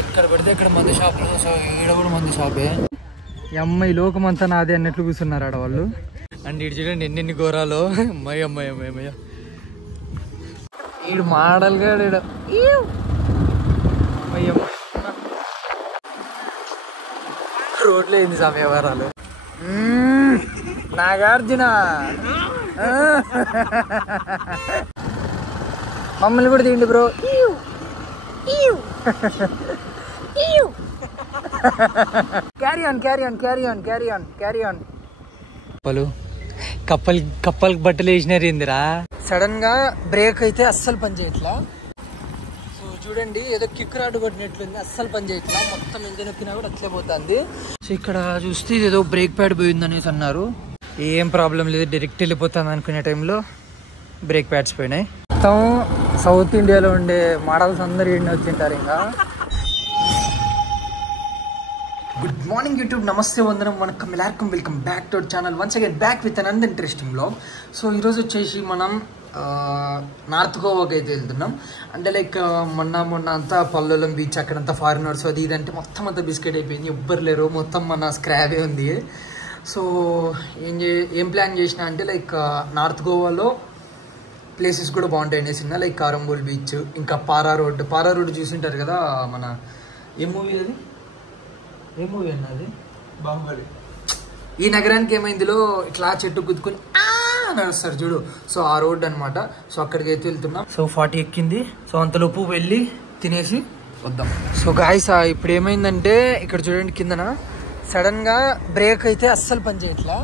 ఎక్కడ పడితే ఇక్కడ మంది షాపులు. సో ఈడ కూడా మంది షాపే. ఈ అమ్మాయి లోకమంతా నాదే అన్నట్లు కూర్చున్నారు ఆడవాళ్ళు. అండ్ ఇటు చూడండి ఎన్ని ఘోరాలు. అమ్మాయి అమ్మాయి అమ్మాయి అమ్మాయి ఈడు మాడల్గా రోడ్లో ఏంది సా వ్యవహారాలు. నాగార్జున మమ్మల్ని కూడా తిండి bro. Carry on carry on carry on carry on carry on. కప్పలకి బట్టలు వేసినారు ఏందిరా. సడన్ గా బ్రేక్ అయితే అస్సలు పని చేయట్లా. సో చూడండి ఏదో కిక్ రాడ్ కొట్టినట్లుంది, అస్సలు పని చేయట్లా. మొత్తం ఇంజన్ ఎక్కినా కూడా అట్లే పోతుంది. సో ఇక్కడ చూస్తే ఏదో బ్రేక్ ప్యాడ్ పోయింది అనేసి అన్నారు. ఏం ప్రాబ్లం లేదు, డైరెక్ట్ వెళ్ళిపోతుంది అనుకునే టైంలో బ్రేక్ ప్యాడ్స్ పోయినాయి. మొత్తం సౌత్ ఇండియాలో ఉండే మోడల్స్ అందరు ఈడనే వచ్చింటారు. ఇంకా గుడ్ మార్నింగ్ యూట్యూబ్, నమస్తే వందనం, వనకం, ఎల్లరికం, welcome back to our channel. Once again back with another interesting vlog. So ఈరోజు వచ్చేసి మనం నార్త్ గోవాకి అయితే వెళ్తున్నాం. అంటే లైక్ మొన్న అంతా పల్లెలం బీచ్, అక్కడంతా ఫారినర్స్ అది ఇదంటే మొత్తం అంతా బిస్కెట్ అయిపోయింది, ఎవ్వరు లేరు, మొత్తం మన స్క్రాబే ఉంది. సో ఏం ప్లాన్ చేసిన అంటే లైక్ నార్త్ గోవాలో ప్లేసెస్ కూడా బాగుంటాయి అనేసి, లైక్ కారంబోల్ బీచ్, ఇంకా పారా రోడ్ చూసింటారు కదా. మన ఏ మూవీ అది, ఏ మూవీ అన్నది, బాహుబలి. ఈ నగరానికి ఏమైందిలో ఇట్లా చెట్టు గుద్దుకుని నడుస్తారు చూడు, సో ఆ రోడ్ అనమాట. సో అక్కడికి అయితే వెళ్తున్నాం. సో 40 ఎక్కింది. సో అంతలోపు వెళ్ళి తినేసి వద్దాం. సో గాయ్స్ ఇప్పుడు ఏమైందంటే ఇక్కడ చూడండి కిందన సడన్ గా బ్రేక్ అయితే అస్సలు పని చేయట్లా.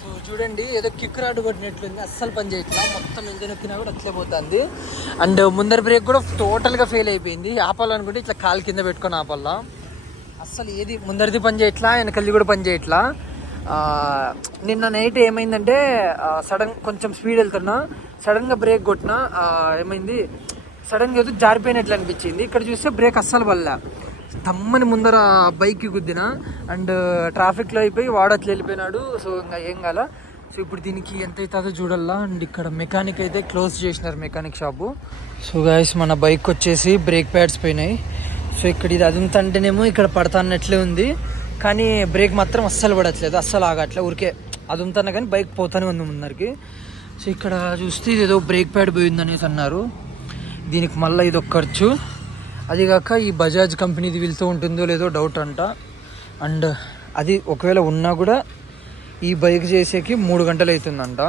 సో చూడండి ఏదో కిక్ రాడ్ కొట్టినట్లుంది, అస్సలు పని చేయట్లా. మొత్తం ఇంజన్ ఎక్కినా కూడా అట్లే పోతుంది. అండ్ ముందర బ్రేక్ కూడా టోటల్ గా ఫెయిల్ అయిపోయింది. ఆపాలనుకుంటే ఇట్లా కాలు కింద పెట్టుకొని ఆపాలా. అస్సలు ఏది ముందరిది పని చేయట్లా, వెనకల్ది కూడా పని చేయట్లా. నిన్న నైట్ ఏమైందంటే సడన్ కొంచెం స్పీడ్ వెళ్తున్నా, సడన్ గా బ్రేక్ కొట్టినా, ఏమైంది సడన్ గా ఏదో జారిపోయినట్లు అనిపించింది. ఇక్కడ చూస్తే బ్రేక్ అస్సలు వల్ల తమ్మని ముందర బైక్కి గుద్దిన. అండ్ ట్రాఫిక్లో అయిపోయి వాడు అట్లా వెళ్ళిపోయినాడు. సో ఇంకా ఏం కాల. సో ఇప్పుడు దీనికి ఎంత అవుతుందో చూడాలా. అండ్ ఇక్కడ మెకానిక్ అయితే క్లోజ్ చేసినారు, మెకానిక్ షాపు. సో గాయస్ మన బైక్ వచ్చేసి బ్రేక్ ప్యాడ్స్ పోయినాయి. సో ఇక్కడ ఇది అదంతా అంటేనేమో ఇక్కడ పడతా అన్నట్లే ఉంది, కానీ బ్రేక్ మాత్రం అస్సలు పడట్లేదు, అస్సలు ఆగట్లే. ఊరికే అదుంతన్నా కానీ బైక్ పోతానే ఉంది ముందరికి. సో ఇక్కడ చూస్తే ఇది ఏదో బ్రేక్ ప్యాడ్ పోయింది అనేసి అన్నారు. దీనికి మళ్ళీ ఇది ఒక ఖర్చు. అదిగాక ఈ బజాజ్ కంపెనీది వెళ్తూ ఉంటుందో లేదో డౌట్ అంట. అండ్ అది ఒకవేళ ఉన్నా కూడా ఈ బైక్ చేసేకి 3 గంటలు అవుతుందంట.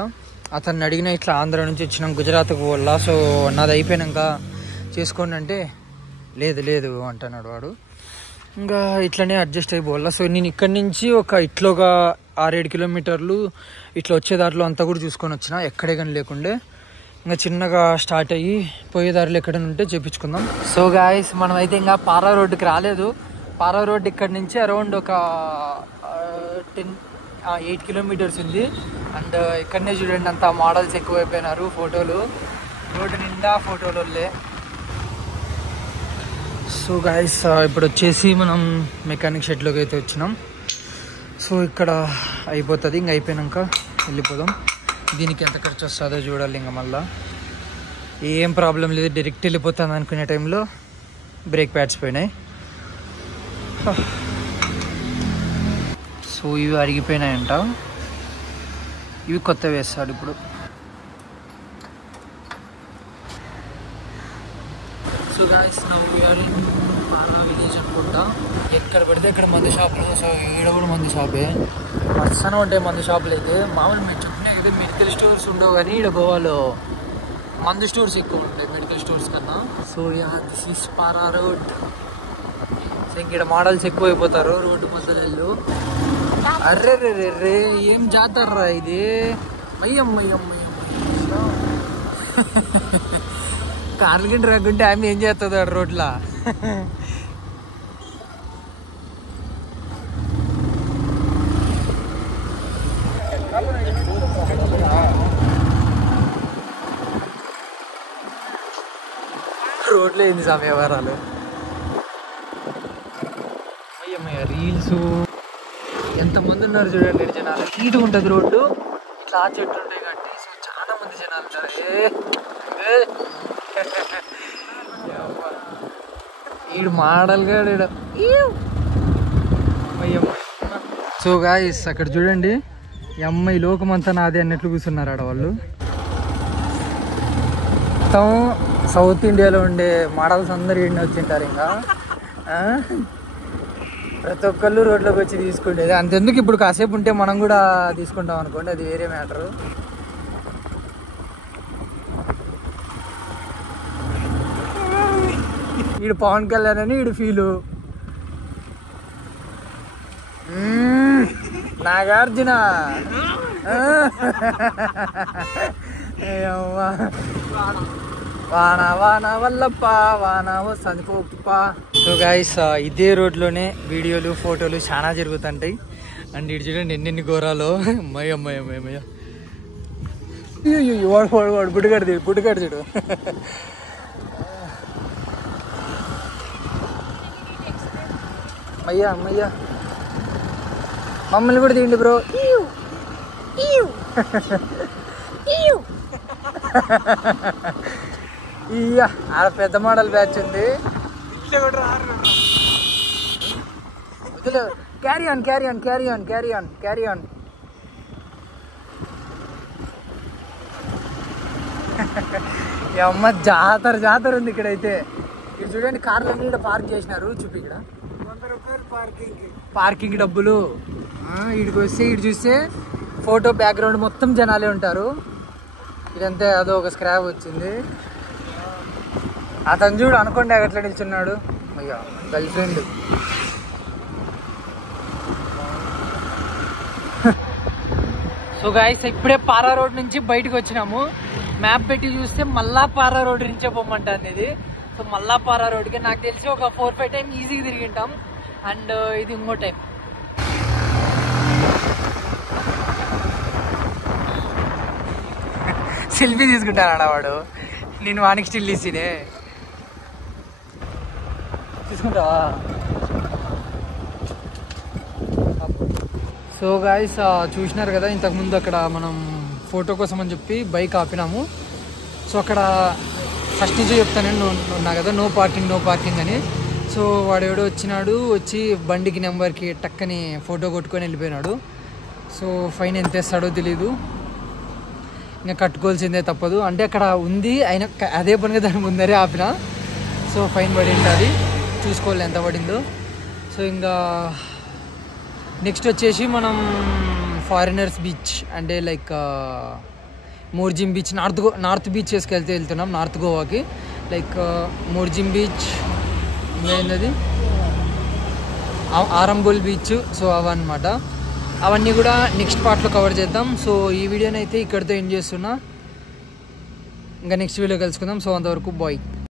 అతన్ని అడిగిన ఇట్లా ఆంధ్ర నుంచి వచ్చినాం, గుజరాత్కు పోవాలా, సో నాది అయిపోయినాక చేసుకోండి అంటే లేదు అంటున్నాడు వాడు. ఇంకా ఇట్లనే అడ్జస్ట్ అయిపోవాలా. సో నేను ఇక్కడి నుంచి ఇట్లోగా 6-7 కిలోమీటర్లు ఇట్లా వచ్చే దారిలో అంతా కూడా చూసుకొని వచ్చిన, ఎక్కడే కానీ లేకుండే. ఇంకా చిన్నగా స్టార్ట్ అయ్యి పోయే దారిలో ఎక్కడైనా ఉంటే చేపించుకుందాం. సో గాయస్ మనం అయితే ఇంకా పారా రోడ్డుకి రాలేదు. పారా రోడ్డు ఇక్కడ నుంచి అరౌండ్ ఒక 8 కిలోమీటర్స్ ఉంది. అండ్ ఇక్కడనే చూడండి అంత మోడల్స్ ఎక్కువైపోయినారు, ఫోటోలు రోడ్డు నిండా ఫోటోలే. సో గాయస్ ఇప్పుడు వచ్చేసి మనం మెకానిక్ షెడ్లోకి అయితే వచ్చినాం. సో ఇక్కడ అయిపోతుంది, ఇంక అయిపోయినాక వెళ్ళిపోదాం. దీనికి ఎంత ఖర్చు వస్తుందో చూడాలి. ఇంకా మళ్ళీ ఏం ప్రాబ్లం లేదు, డైరెక్ట్ వెళ్ళిపోతుంది అనుకునే టైంలో బ్రేక్ ప్యాడ్స్ పోయినాయి. సో ఇవి అరిగిపోయినాయంట, ఇవి కొత్త వేస్తాడు ఇప్పుడు. So guys now we are in పారా విలేజ్ అనుకుంటా. ఎక్కడ పడితే ఇక్కడ మందు షాపులు. సో ఈడ కూడా మందు షాపే, మస్తనే ఉంటాయి మందు షాపులు అయితే. మామూలు మేము చెప్పినాయి కదా మెడికల్ స్టోర్స్ ఉండవు, కానీ ఇక్కడ గోవాలో మందు స్టోర్స్ ఎక్కువ ఉంటాయి మెడికల్ స్టోర్స్ కన్నా. So yeah this is para road. So ఇంక ఇక్కడ మోడల్స్ ఎక్కువ అయిపోతారు రోడ్డు మధ్యలో. అర్రే రే ఏం జాతర్రా ఇది, అయ్యమ్మయ్యమ్మయ్య. కార్లు గింట రాకుంటే ఆమె ఏం చేస్తుంది రోడ్లా. రోడ్లో ఏంది సమయ వ్యవహారాలు. అయ్యమ్మయ్య రీల్స్ ఎంతమంది ఉన్నారు చూడండి జనాలు. నీట్గా ఉంటుంది రోడ్డు, ఇట్లా చెట్లు ఉంటాయి కాబట్టి. సో చాలా మంది జనాలు ఉంటారు. ఈడు మోడల్గా సో గాయ్స్ అక్కడ చూడండి ఈ అమ్మాయి లోకమంతా నాదే అన్నట్లు కూర్చున్నారు ఆడవాళ్ళు. మొత్తం సౌత్ ఇండియాలో ఉండే మోడల్స్ అందరు ఈడిని వచ్చింటారు. ఇంకా ప్రతి ఒక్కళ్ళు రోడ్లోకి వచ్చి తీసుకుండేది. అంతెందుకు ఇప్పుడు కాసేపు ఉంటే మనం కూడా తీసుకుంటాం అనుకోండి, అది వేరే మ్యాటరు. వీడు పవన్ కళ్యాణ్ అని వీడు ఫీలు. నాగార్జున వాన వాన వల్లప్ప వాన వస్తుంది పోప్ప. సో గైస్ ఇదే రోడ్లోనే వీడియోలు ఫోటోలు చాలా జరుగుతుంటాయి. అండ్ ఇటు చూడండి ఎన్నెన్ని ఘోరాలు. అమ్మాయి అమ్మాయి అమ్మాయి అమ్మయ్య వాడు వాడు బుడ్డుగాడు చూడు. అమ్మయ్యా అమ్మయ్యా మమ్మల్ని కూడా తీయండి బ్రో. ఇయ్యా ఆడ పెద్ద మోడల్ బ్యాచ్ ఉంది. Carry on carry on carry on carry on carry on. అమ్మ జాతర ఉంది ఇక్కడైతే. ఇది చూడండి కార్లన్నీ ఇక్కడ పార్క్ చేసినారు. చూపి ఇక్కడ పార్కింగ్ డబ్బులు. ఇడికి వస్తే ఇటు చూస్తే ఫోటో బ్యాక్గ్రౌండ్ మొత్తం జనాలే ఉంటారు. ఇదంతా అదో ఒక స్క్రాప్ వచ్చింది. అతను చూడు అనుకోండి ఎట్లా నిల్చున్నాడు. అయ్యా గర్ల్ ఫ్రెండ్. సో గాయ్స్ ఇప్పుడే పారా రోడ్ నుంచి బయటకు వచ్చినాము. మ్యాప్ పెట్టి చూస్తే మళ్ళా పారా రోడ్ నుంచే పొమ్మంటుంది ఇది. సో మళ్ళా పారా రోడ్కి నాకు తెలిసి ఒక 4-5 టైం ఈజీగా తిరిగింటాం. అండ్ ఇది ఇంకో టైం. సెల్ఫీ తీసుకుంటాను వాడు. నేను వానికి స్టిల్ ఇచ్చినే తీసుకుంటావా. సో గాయ్స్ చూసినారు కదా ఇంతకుముందు అక్కడ మనం ఫోటో కోసం అని చెప్పి బైక్ ఆపినాము. సో అక్కడ ఫస్ట్ నుంచి చెప్తాను ఉన్నా కదా నో పార్కింగ్ అని. సో వాడెవడో వచ్చి బండికి నెంబర్కి టక్కని ఫోటో కొట్టుకొని వెళ్ళిపోయినాడు. సో ఫైన్ ఎంత వేస్తాడో తెలీదు, ఇంకా కట్టుకోవాల్సిందే తప్పదు. అంటే అక్కడ ఉంది ఆయన అదే పనిగా దాని ముందరే ఆపిన. సో ఫైన్ పడి ఉంటుంది, చూసుకోవాలి ఎంత పడిందో. సో ఇంకా నెక్స్ట్ వచ్చేసి మనం ఫారినర్స్ బీచ్ అంటే like Morjim beach north beach వెళ్తున్నాం నార్త్ గోవాకి. లైక్ మోర్జిం బీచ్, ఏంటది ఆరంబోల్ బీచ్. సో అవన్నమాట, అవన్నీ కూడా నెక్స్ట్ పార్ట్లో కవర్ చేద్దాం. సో ఈ వీడియోని అయితే ఇక్కడితో ఎండ్ చేస్తున్నా. ఇంకా నెక్స్ట్ వీడియో కలుసుకుందాం. సో అంతవరకు బాయ్.